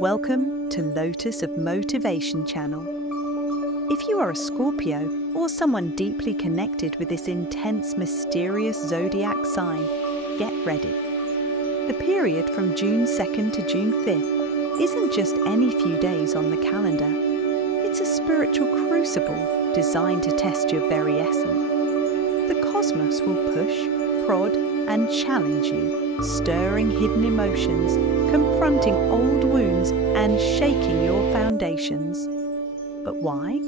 Welcome to Lotus of Motivation channel. If you are a Scorpio or someone deeply connected with this intense, mysterious zodiac sign, get ready. The period from June 2nd to June 5th isn't just any few days on the calendar. It's a spiritual crucible designed to test your very essence. The cosmos will push, prod, and challenge you, stirring hidden emotions, confronting old wounds, and shaking your foundations. But why?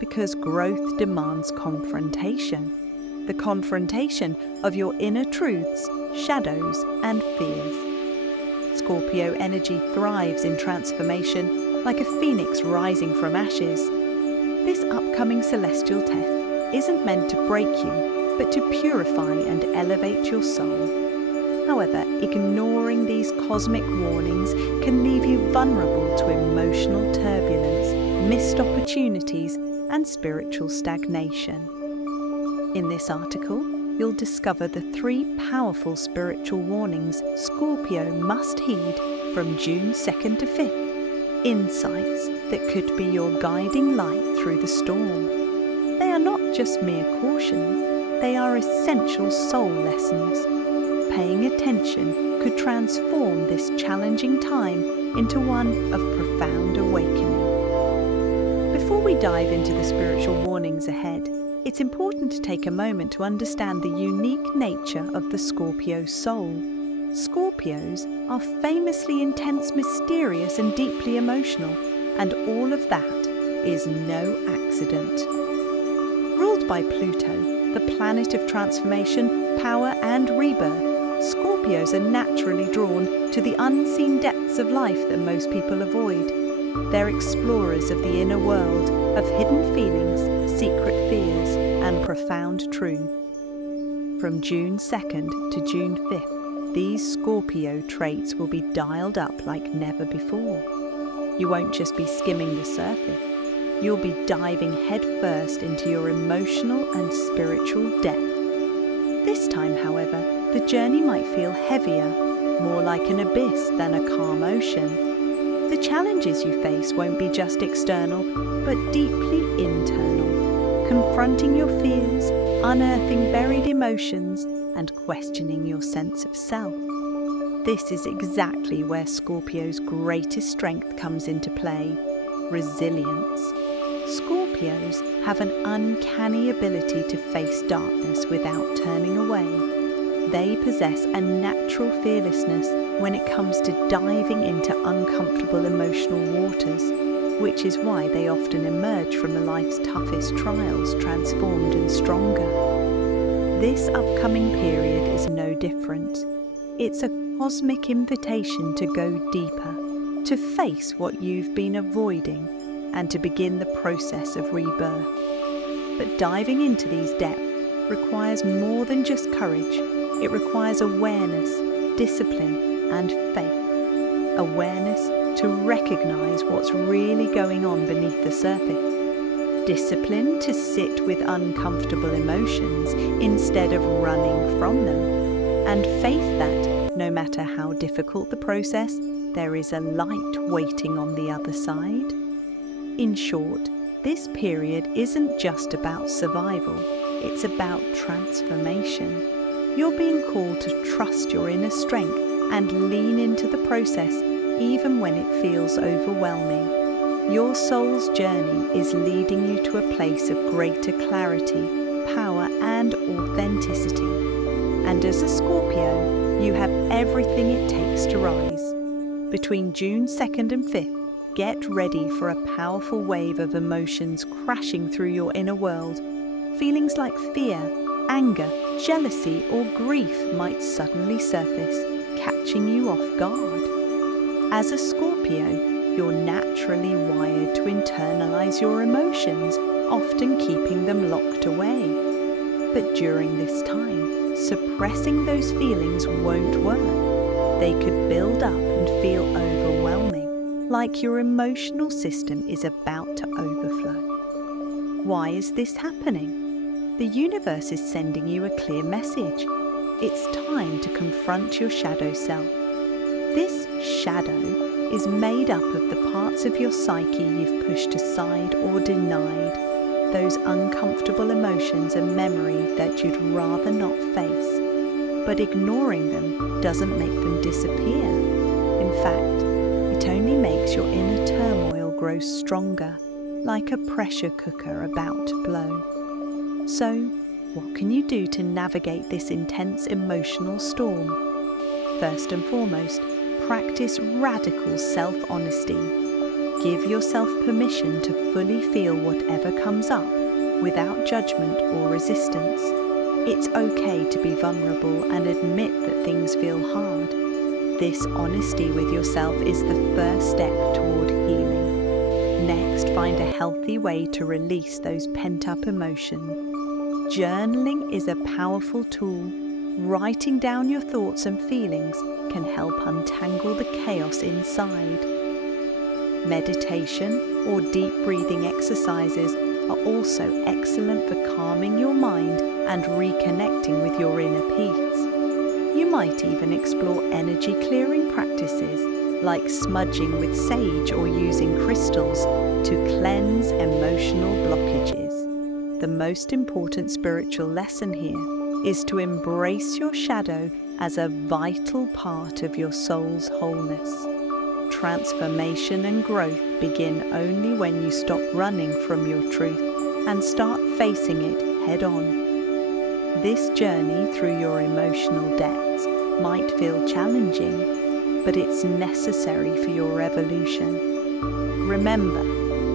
Because growth demands confrontation. The confrontation of your inner truths, shadows, and fears. Scorpio energy thrives in transformation like a phoenix rising from ashes. This upcoming celestial test isn't meant to break you, but to purify and elevate your soul. However, ignoring these cosmic warnings can leave you vulnerable to emotional turbulence, missed opportunities, and spiritual stagnation. In this article, you'll discover the 3 powerful spiritual warnings Scorpio must heed from June 2nd to 5th, insights that could be your guiding light through the storm. They are not just mere cautions, they are essential soul lessons. Paying attention could transform this challenging time into one of profound awakening. Before we dive into the spiritual warnings ahead, it's important to take a moment to understand the unique nature of the Scorpio soul. Scorpios are famously intense, mysterious, and deeply emotional, and all of that is no accident. Ruled by Pluto, the planet of transformation, power, and rebirth, Scorpios are naturally drawn to the unseen depths of life that most people avoid. They're explorers of the inner world, of hidden feelings, secret fears, and profound truth. From June 2nd to June 5th, these Scorpio traits will be dialed up like never before. You won't just be skimming the surface. You'll be diving headfirst into your emotional and spiritual depth. This time, however, the journey might feel heavier, more like an abyss than a calm ocean. The challenges you face won't be just external, but deeply internal, confronting your fears, unearthing buried emotions, and questioning your sense of self. This is exactly where Scorpio's greatest strength comes into play: resilience. Scorpios have an uncanny ability to face darkness without turning away. They possess a natural fearlessness when it comes to diving into uncomfortable emotional waters, which is why they often emerge from life's toughest trials transformed and stronger. This upcoming period is no different. It's a cosmic invitation to go deeper, to face what you've been avoiding, and to begin the process of rebirth. But diving into these depths requires more than just courage. It requires awareness, discipline, and faith. Awareness to recognize what's really going on beneath the surface. Discipline to sit with uncomfortable emotions instead of running from them. And faith that, no matter how difficult the process, there is a light waiting on the other side. In short, this period isn't just about survival, it's about transformation. You're being called to trust your inner strength and lean into the process even when it feels overwhelming. Your soul's journey is leading you to a place of greater clarity, power, and authenticity. And as a Scorpio, you have everything it takes to rise. Between June 2nd and 5th, get ready for a powerful wave of emotions crashing through your inner world. Feelings like fear, anger, jealousy, or grief might suddenly surface, catching you off guard. As a Scorpio, you're naturally wired to internalize your emotions, often keeping them locked away. But during this time, suppressing those feelings won't work. They could build up and feel overwhelming, like your emotional system is about to overflow. Why is this happening? The universe is sending you a clear message. It's time to confront your shadow self. This shadow is made up of the parts of your psyche you've pushed aside or denied, those uncomfortable emotions and memory that you'd rather not face. But ignoring them doesn't make them disappear. In fact, it only makes your inner turmoil grow stronger, like a pressure cooker about to blow. So, what can you do to navigate this intense emotional storm? First and foremost, practice radical self-honesty. Give yourself permission to fully feel whatever comes up, without judgment or resistance. It's okay to be vulnerable and admit that things feel hard. This honesty with yourself is the first step toward healing. Next, find a healthy way to release those pent-up emotions. Journaling is a powerful tool. Writing down your thoughts and feelings can help untangle the chaos inside. Meditation or deep breathing exercises are also excellent for calming your mind and reconnecting with your inner peace. You might even explore energy clearing practices like smudging with sage or using crystals to cleanse emotional blockages. The most important spiritual lesson here is to embrace your shadow as a vital part of your soul's wholeness. Transformation and growth begin only when you stop running from your truth and start facing it head-on. This journey through your emotional depths might feel challenging, but it's necessary for your evolution. Remember,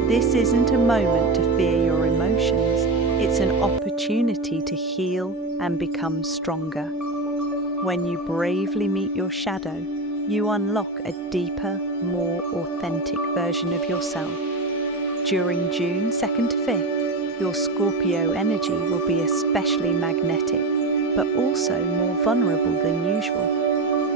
this isn't a moment to fear your emotions. It's an opportunity to heal and become stronger. When you bravely meet your shadow, you unlock a deeper, more authentic version of yourself. During June 2nd to 5th, your Scorpio energy will be especially magnetic, but also more vulnerable than usual.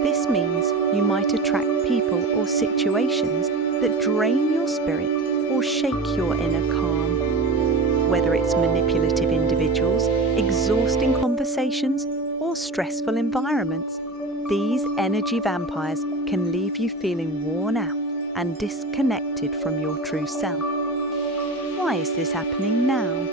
This means you might attract people or situations that drain your spirit or shake your inner calm. Whether it's manipulative individuals, exhausting conversations, or stressful environments, these energy vampires can leave you feeling worn out and disconnected from your true self. Why is this happening now?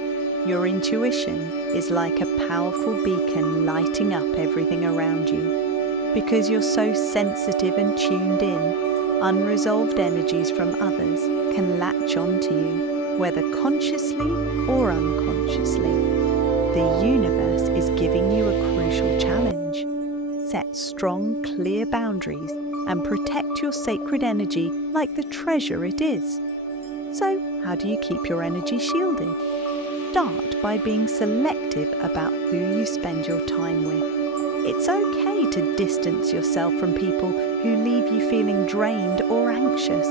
Your intuition is like a powerful beacon lighting up everything around you. Because you're so sensitive and tuned in, unresolved energies from others can latch onto you, whether consciously or unconsciously. The universe is giving you a crucial challenge. Set strong, clear boundaries and protect your sacred energy like the treasure it is. So, how do you keep your energy shielded? Start by being selective about who you spend your time with. It's okay to distance yourself from people who leave you feeling drained or anxious.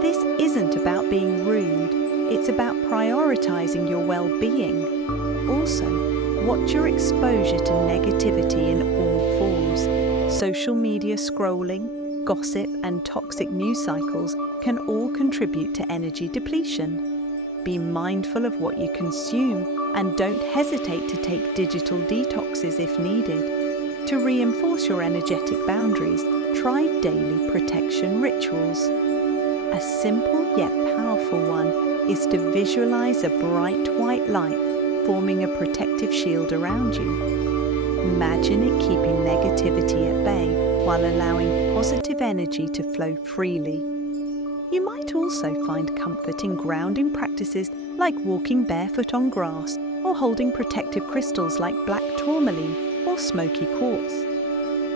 This isn't about being rude, it's about prioritizing your well-being. Also, watch your exposure to negativity in all forms. Social media scrolling, gossip, and toxic news cycles can all contribute to energy depletion. Be mindful of what you consume and don't hesitate to take digital detoxes if needed. To reinforce your energetic boundaries, try daily protection rituals. A simple yet powerful one is to visualize a bright white light forming a protective shield around you. Imagine it keeping negativity at bay while allowing positive energy to flow freely. You might also find comfort in grounding practices like walking barefoot on grass or holding protective crystals like black tourmaline or smoky quartz.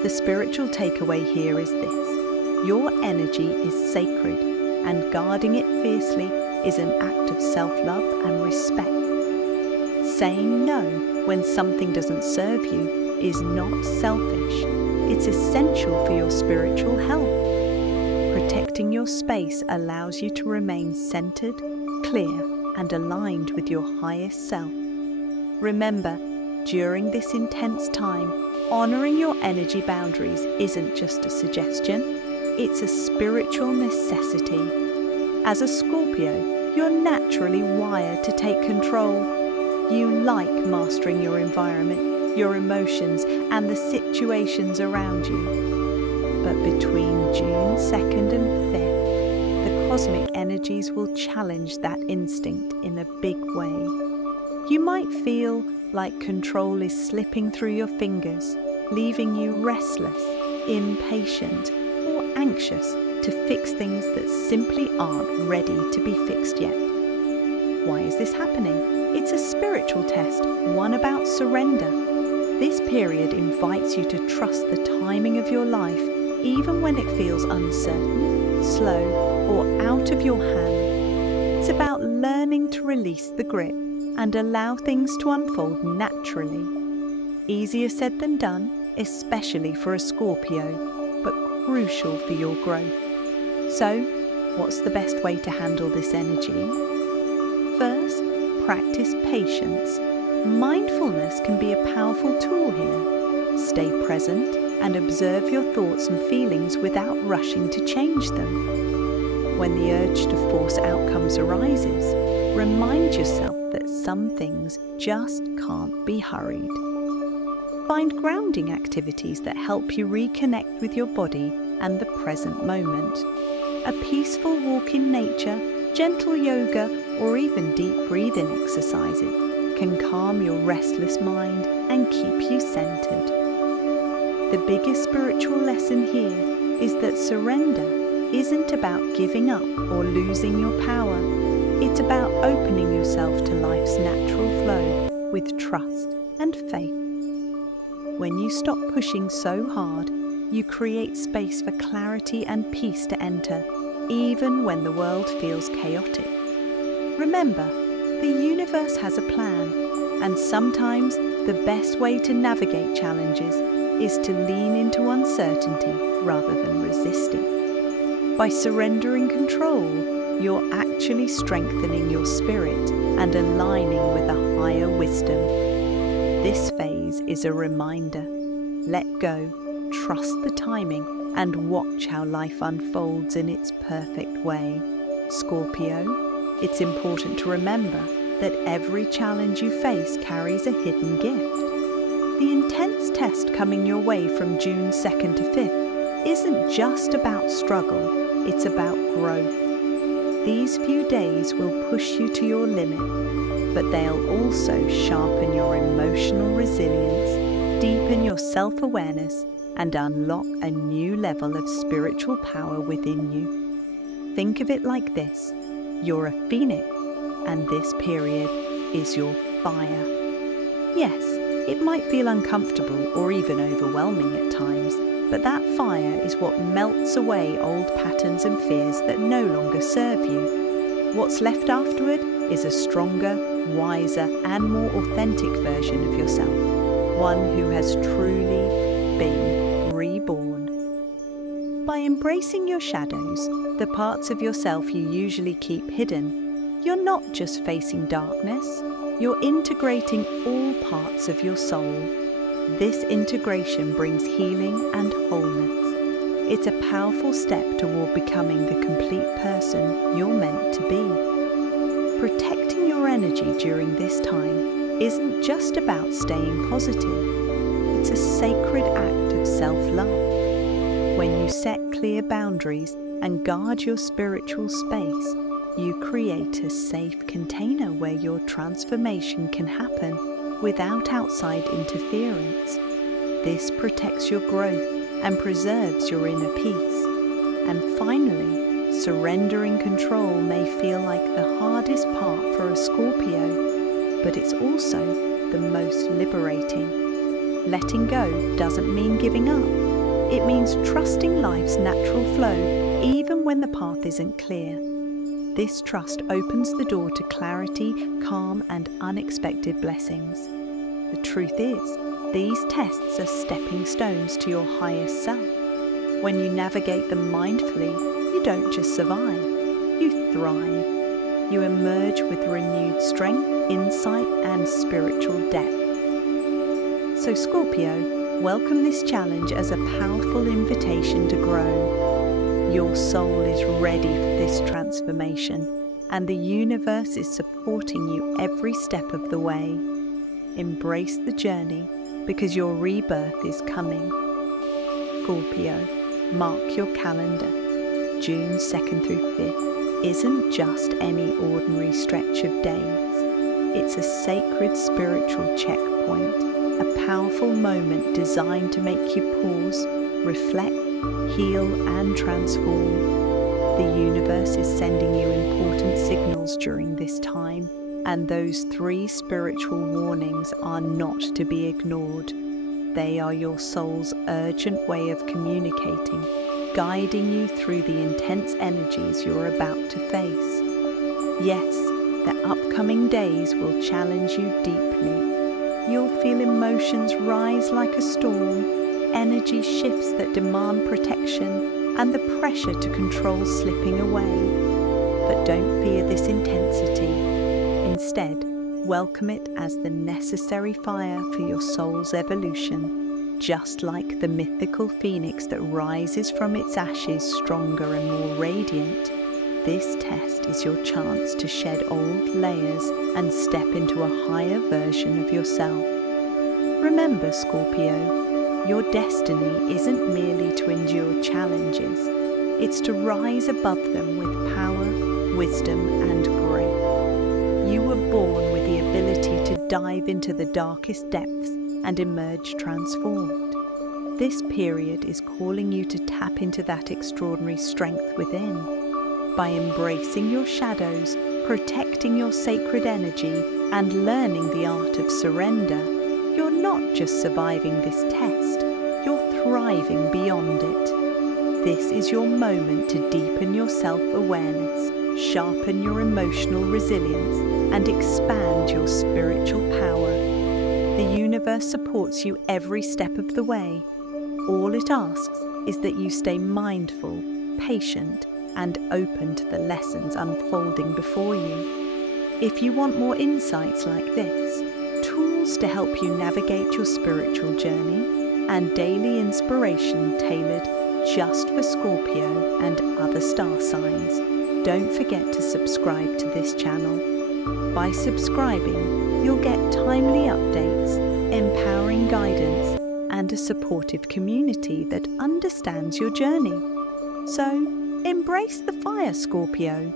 The spiritual takeaway here is this: your energy is sacred, and guarding it fiercely is an act of self-love and respect. Saying no when something doesn't serve you is not selfish. It's essential for your spiritual health. Protecting your space allows you to remain centered, clear, and aligned with your highest self. Remember, during this intense time, honoring your energy boundaries isn't just a suggestion, it's a spiritual necessity. As a Scorpio, you're naturally wired to take control. You like mastering your environment, your emotions, and the situations around you. But between June 2nd and 5th, cosmic energies will challenge that instinct in a big way. You might feel like control is slipping through your fingers, leaving you restless, impatient, or anxious to fix things that simply aren't ready to be fixed yet. Why is this happening? It's a spiritual test, one about surrender. This period invites you to trust the timing of your life, even when it feels uncertain, slow, or out of your hand. It's about learning to release the grip and allow things to unfold naturally. Easier said than done, especially for a Scorpio, but crucial for your growth. So, what's the best way to handle this energy? First, practice patience. Mindfulness can be a powerful tool here. Stay present and observe your thoughts and feelings without rushing to change them. When the urge to force outcomes arises, remind yourself that some things just can't be hurried. Find grounding activities that help you reconnect with your body and the present moment. A peaceful walk in nature, gentle yoga, or even deep breathing exercises can calm your restless mind and keep you centered. The biggest spiritual lesson here is that surrender isn't about giving up or losing your power. It's about opening yourself to life's natural flow with trust and faith. When you stop pushing so hard, you create space for clarity and peace to enter, even when the world feels chaotic. Remember, the universe has a plan, and sometimes the best way to navigate challenges is to lean into uncertainty rather than resisting. By surrendering control, you're actually strengthening your spirit and aligning with a higher wisdom. This phase is a reminder. Let go, trust the timing, and watch how life unfolds in its perfect way. Scorpio, it's important to remember that every challenge you face carries a hidden gift. The intense test coming your way from June 2nd to 5th isn't just about struggle, it's about growth. These few days will push you to your limit, but they'll also sharpen your emotional resilience, deepen your self-awareness, and unlock a new level of spiritual power within you. Think of it like this: you're a phoenix, and this period is your fire. Yes, it might feel uncomfortable or even overwhelming at times, but that fire is what melts away old patterns and fears that no longer serve you. What's left afterward is a stronger, wiser, and more authentic version of yourself, one who has truly been reborn. By embracing your shadows, the parts of yourself you usually keep hidden, you're not just facing darkness, you're integrating all parts of your soul. This integration brings healing and wholeness. It's a powerful step toward becoming the complete person you're meant to be. Protecting your energy during this time isn't just about staying positive. It's a sacred act of self-love. When you set clear boundaries and guard your spiritual space, you create a safe container where your transformation can happen without outside interference. This protects your growth and preserves your inner peace. And finally, surrendering control may feel like the hardest part for a Scorpio, but it's also the most liberating. Letting go doesn't mean giving up. It means trusting life's natural flow even when the path isn't clear. This trust opens the door to clarity, calm, and unexpected blessings. The truth is, these tests are stepping stones to your highest self. When you navigate them mindfully, you don't just survive, you thrive. You emerge with renewed strength, insight, and spiritual depth. So Scorpio, welcome this challenge as a powerful invitation to grow. Your soul is ready for this transformation, and the universe is supporting you every step of the way. Embrace the journey, because your rebirth is coming. Scorpio, mark your calendar, June 2nd through 5th. isn't just any ordinary stretch of days. It's a sacred spiritual checkpoint, a powerful moment designed to make you pause, reflect, heal, and transform. The universe is sending you important signals during this time, and those 3 spiritual warnings are not to be ignored. They are your soul's urgent way of communicating, guiding you through the intense energies you're about to face. Yes, the upcoming days will challenge you deeply. You'll feel emotions rise like a storm, energy shifts that demand protection, and the pressure to control slipping away. But don't fear this intensity. Instead, welcome it as the necessary fire for your soul's evolution. Just like the mythical phoenix that rises from its ashes stronger and more radiant, this test is your chance to shed old layers and step into a higher version of yourself. Remember, Scorpio, your destiny isn't merely to endure challenges, it's to rise above them with power, wisdom, and grace. You were born with the ability to dive into the darkest depths and emerge transformed. This period is calling you to tap into that extraordinary strength within. By embracing your shadows, protecting your sacred energy, and learning the art of surrender, you're not just surviving this test, you're thriving beyond it. This is your moment to deepen your self-awareness, sharpen your emotional resilience, and expand your spiritual power. The universe supports you every step of the way. All it asks is that you stay mindful, patient, and open to the lessons unfolding before you. If you want more insights like this, tools to help you navigate your spiritual journey, and daily inspiration tailored just for Scorpio and other star signs, don't forget to subscribe to this channel. By subscribing, you'll get timely updates, empowering guidance, and a supportive community that understands your journey. So, embrace the fire, Scorpio.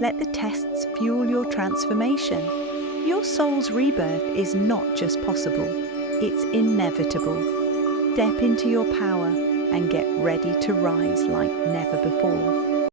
Let the tests fuel your transformation. Your soul's rebirth is not just possible, it's inevitable. Step into your power and get ready to rise like never before.